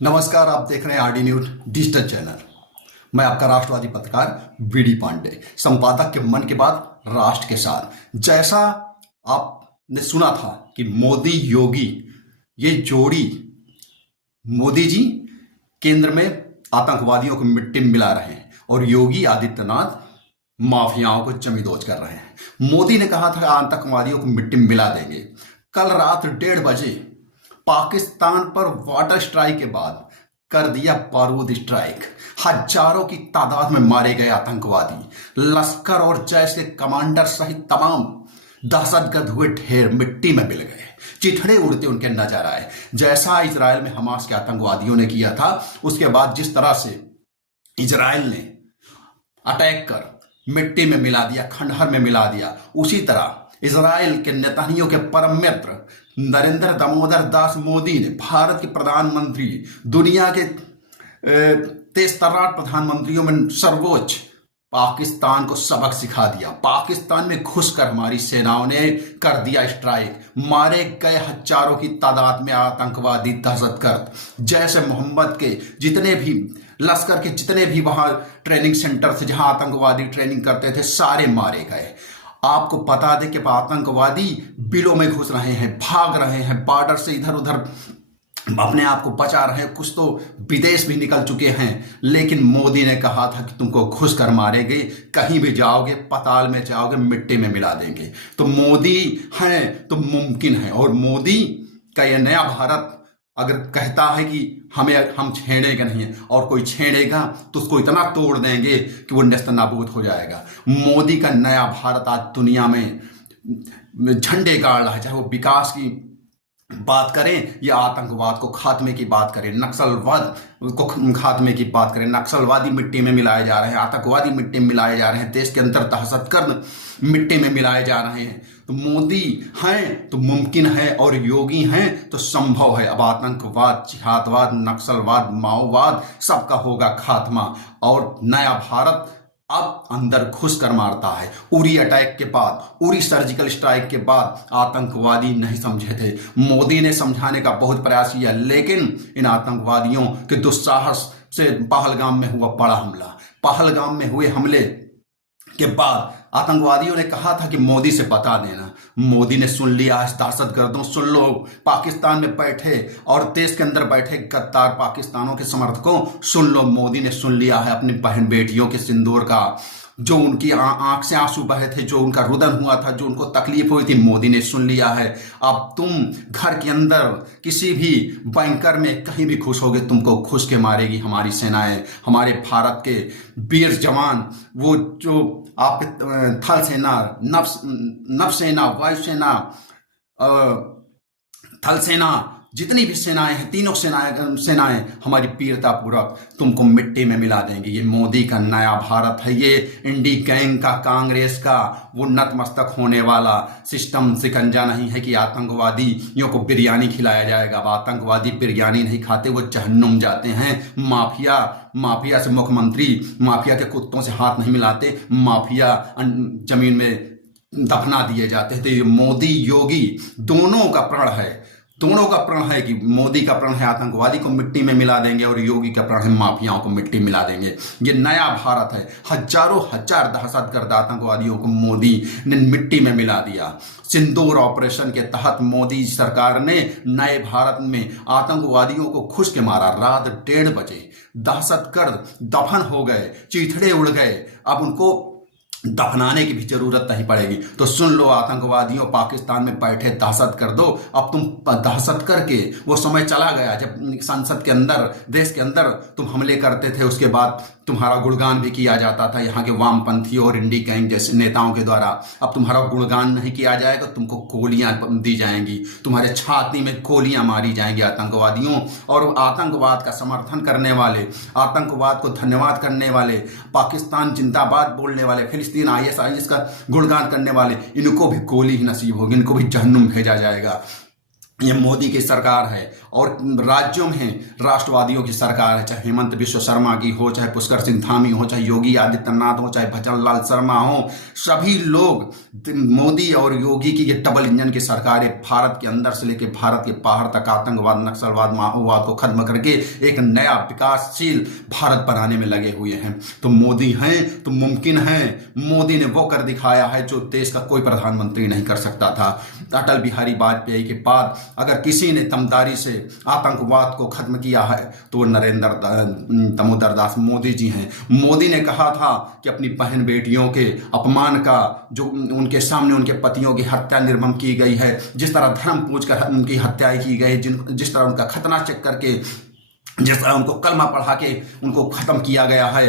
नमस्कार, आप देख रहे हैं आरडी न्यूज डिजिटल चैनल। मैं आपका राष्ट्रवादी पत्रकार बीडी पांडे, संपादक के मन की बात राष्ट्र के साथ। जैसा आपने सुना था कि मोदी योगी ये जोड़ी, मोदी जी केंद्र में आतंकवादियों को मिट्टी में मिला रहे हैं और योगी आदित्यनाथ माफियाओं को जमींदोज कर रहे हैं। मोदी ने कहा था आतंकवादियों को मिट्टी में मिला देंगे। कल रात 1:30 बजे पाकिस्तान पर वाटर स्ट्राइक के बाद कर दिया बारूद स्ट्राइक। हजारों की तादाद में मारे गए आतंकवादी, लश्कर और जैश के कमांडर सहित तमाम दहशतगर्द हुए ढेर मिट्टी में मिल गए। चिथड़े उड़ते उनके नजर आए, जैसा इजराइल में हमास के आतंकवादियों ने किया था। उसके बाद जिस तरह से इजराइल ने अटैक कर मिट्टी में मिला दिया, खंडहर में मिला दिया, उसी तरह इजराइल के नेतन्याहू के परम मित्र नरेंद्र दामोदर दास मोदी ने, भारत के प्रधानमंत्री, दुनिया के तेज तर्रार प्रधानमंत्रियों में सर्वोच्च, पाकिस्तान को सबक सिखा दिया। पाकिस्तान में घुसकर हमारी सेनाओं ने कर दिया स्ट्राइक। मारे गए हजारों की तादाद में आतंकवादी, दहशतगर्द, जैसे मोहम्मद के जितने भी, लश्कर के जितने भी वहां ट्रेनिंग सेंटर थे जहां आतंकवादी ट्रेनिंग करते थे, सारे मारे गए। आपको बता दें कि आतंकवादी बिलों में घुस रहे हैं, भाग रहे हैं, बॉर्डर से इधर उधर अपने आप को बचा रहे हैं, कुछ तो विदेश भी निकल चुके हैं। लेकिन मोदी ने कहा था कि तुमको घुस कर मारेंगे, कहीं भी जाओगे पाताल में जाओगे, मिट्टी में मिला देंगे। तो मोदी हैं तो मुमकिन है, और मोदी का यह नया भारत अगर कहता है कि हम छेड़ेंगे नहीं, और कोई छेड़ेगा तो उसको इतना तोड़ देंगे कि वो नेस्तनाबूद हो जाएगा। मोदी का नया भारत आज दुनिया में झंडे गाड़ रहा है, चाहे वो विकास की बात करें या आतंकवाद को खात्मे की बात करें, नक्सलवाद को खात्मे की बात करें। नक्सलवादी मिट्टी में मिलाए जा रहे हैं, आतंकवादी मिट्टी में मिलाए जा रहे हैं, देश के अंदर दहशतगर्द मिट्टी में मिलाए जा रहे हैं। तो मोदी हैं तो मुमकिन है, और योगी हैं तो संभव है। अब आतंकवाद, जिहादवाद, नक्सलवाद, माओवाद, सबका होगा खात्मा, और नया भारत अब अंदर घुस कर मारता है। उरी अटैक के बाद, उरी सर्जिकल स्ट्राइक के बाद आतंकवादी नहीं समझे थे। मोदी ने समझाने का बहुत प्रयास किया, लेकिन इन आतंकवादियों के दुस्साहस से पहलगाम में हुआ बड़ा हमला। पहलगाम में हुए हमले के बाद आतंकवादियों ने कहा था कि मोदी से बता देना। मोदी ने सुन लिया। दहशतगर्दों, सुन लो, पाकिस्तान में बैठे और देश के अंदर बैठे गद्दार पाकिस्तानों के समर्थकों, सुन लो, मोदी ने सुन लिया है अपनी बहन बेटियों के सिंदूर का, जो उनकी आंख से आंसू बहे थे, जो उनका रुदन हुआ था, जो उनको तकलीफ हुई थी, मोदी ने सुन लिया है। अब तुम घर के अंदर किसी भी बैंकर में कहीं भी घुसोगे, तुमको घुस के मारेगी हमारी सेनाएं, हमारे भारत के वीर जवान, वो जो आपके थल सेना, नभ सेना, वायुसेना, थल सेना, जितनी भी सेनाएं हैं, तीनों सेनाएं हमारी वीरता पूर्वक तुमको मिट्टी में मिला देंगी। ये मोदी का नया भारत है। ये इंडी गैंग का, कांग्रेस का वो नतमस्तक होने वाला सिस्टम सिकंजा नहीं है कि आतंकवादियों को बिरयानी खिलाया जाएगा। अब आतंकवादी बिरयानी नहीं खाते, वो जहन्नुम जाते हैं। माफिया से मुख्यमंत्री माफिया के कुत्तों से हाथ नहीं मिलाते, माफिया जमीन में दफना दिए जाते हैं। तो ये मोदी योगी दोनों का प्रण है, दोनों का प्रण है कि मोदी का प्रण है आतंकवादी को मिट्टी में मिला देंगे, और योगी का प्रण है माफियाओं को मिट्टी मिला देंगे। ये नया भारत है। हजारों हजार दहशतगर्द आतंकवादियों को मोदी ने मिट्टी में मिला दिया। सिंदूर ऑपरेशन के तहत मोदी सरकार ने नए भारत में आतंकवादियों को घुस के मारा। रात 1:30 बजे दहशतगर्द दफन हो गए, चीथड़े उड़ गए। अब उनको दफनाने की भी जरूरत नहीं पड़ेगी। तो सुन लो आतंकवादियों, पाकिस्तान में बैठे दहशत कर दो। अब तुम दहशत करके, वो समय चला गया जब संसद के अंदर, देश के अंदर तुम हमले करते थे, उसके बाद तुम्हारा गुणगान भी किया जाता था यहाँ के वामपंथी और इंडी गैंग जैसे नेताओं के द्वारा। अब तुम्हारा गुणगान नहीं किया जाएगा, तुमको गोलियां दी जाएंगी, तुम्हारे छाती में गोलियां मारी जाएंगी आतंकवादियों। और आतंकवाद का समर्थन करने वाले, आतंकवाद को धन्यवाद करने वाले, पाकिस्तान जिंदाबाद बोलने वाले, फिलिस्तीन ISIS का गुणगान करने वाले, इनको भी गोली ही नसीब होगी, इनको भी जहन्नुम भेजा जाएगा। ये मोदी की सरकार है और राज्यों में राष्ट्रवादियों की सरकार है, चाहे हेमंत बिश्व शर्मा की हो, चाहे पुष्कर सिंह धामी हो, चाहे योगी आदित्यनाथ हो, चाहे भजन लाल शर्मा हो, सभी लोग मोदी और योगी की ये डबल इंजन की सरकार है। भारत के अंदर से लेकर भारत के बाहर तक आतंकवाद, नक्सलवाद, माओवाद को खत्म करके एक नया विकासशील भारत बनाने में लगे हुए हैं। तो मोदी हैं तो मुमकिन है। मोदी ने वो कर दिखाया है जो देश का कोई प्रधानमंत्री नहीं कर सकता था। अटल बिहारी वाजपेयी के बाद अगर किसी ने दमदारी से आतंकवाद को खत्म किया है तो नरेंद्र दामोदर दास मोदी जी हैं। मोदी ने कहा था कि अपनी बहन बेटियों के अपमान का, जो उनके सामने उनके पतियों की हत्या निर्मम की गई है, जिस तरह धर्म पूछकर उनकी हत्याएं की गई, जिस तरह उनका खतना चेक करके, जिस तरह उनको कलमा पढ़ा के उनको खत्म किया गया है,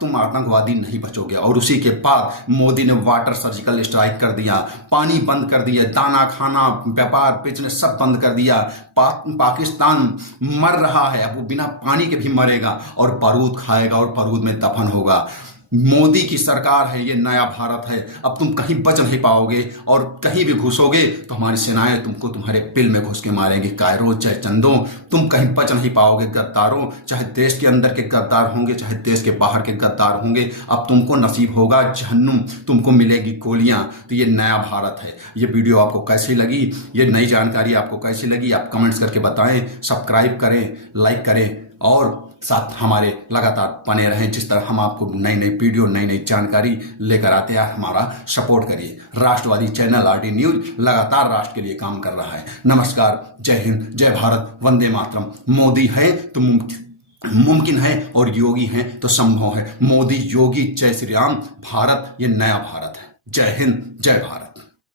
तुम आतंकवादी नहीं बचोगे। और उसी के बाद मोदी ने वाटर सर्जिकल स्ट्राइक कर दिया, पानी बंद कर दिया, दाना खाना, व्यापार बिजनेस सब बंद कर दिया। पाकिस्तान मर रहा है, अब वो बिना पानी के भी मरेगा और बारूद खाएगा और बारूद में दफन होगा। मोदी की सरकार है, ये नया भारत है। अब तुम कहीं बच नहीं पाओगे और कहीं भी घुसोगे तो हमारी सेनाएं तुमको तुम्हारे पिल में घुस के मारेंगे। कायरो चाहे चंदो, तुम कहीं बच नहीं पाओगे गद्दारों। चाहे देश के अंदर के गद्दार होंगे, चाहे देश के बाहर के गद्दार होंगे, अब तुमको नसीब होगा जहन्नुम, तुमको मिलेगी गोलियां। तो ये नया भारत है। ये वीडियो आपको कैसी लगी, ये नई जानकारी आपको कैसी लगी, आप कमेंट्स करके बताएं। सब्सक्राइब करें, लाइक करें और साथ हमारे लगातार बने रहें। जिस तरह हम आपको नई नई वीडियो, नई नई जानकारी लेकर आते हैं, हमारा सपोर्ट करिए। राष्ट्रवादी चैनल आरडी न्यूज लगातार राष्ट्र के लिए काम कर रहा है। नमस्कार, जय हिंद, जय भारत, वंदे मातरम। मोदी है तो मुमकिन है और योगी है तो संभव है। मोदी, योगी, जय श्री राम। भारत ये नया भारत है। जय हिंद, जय भारत।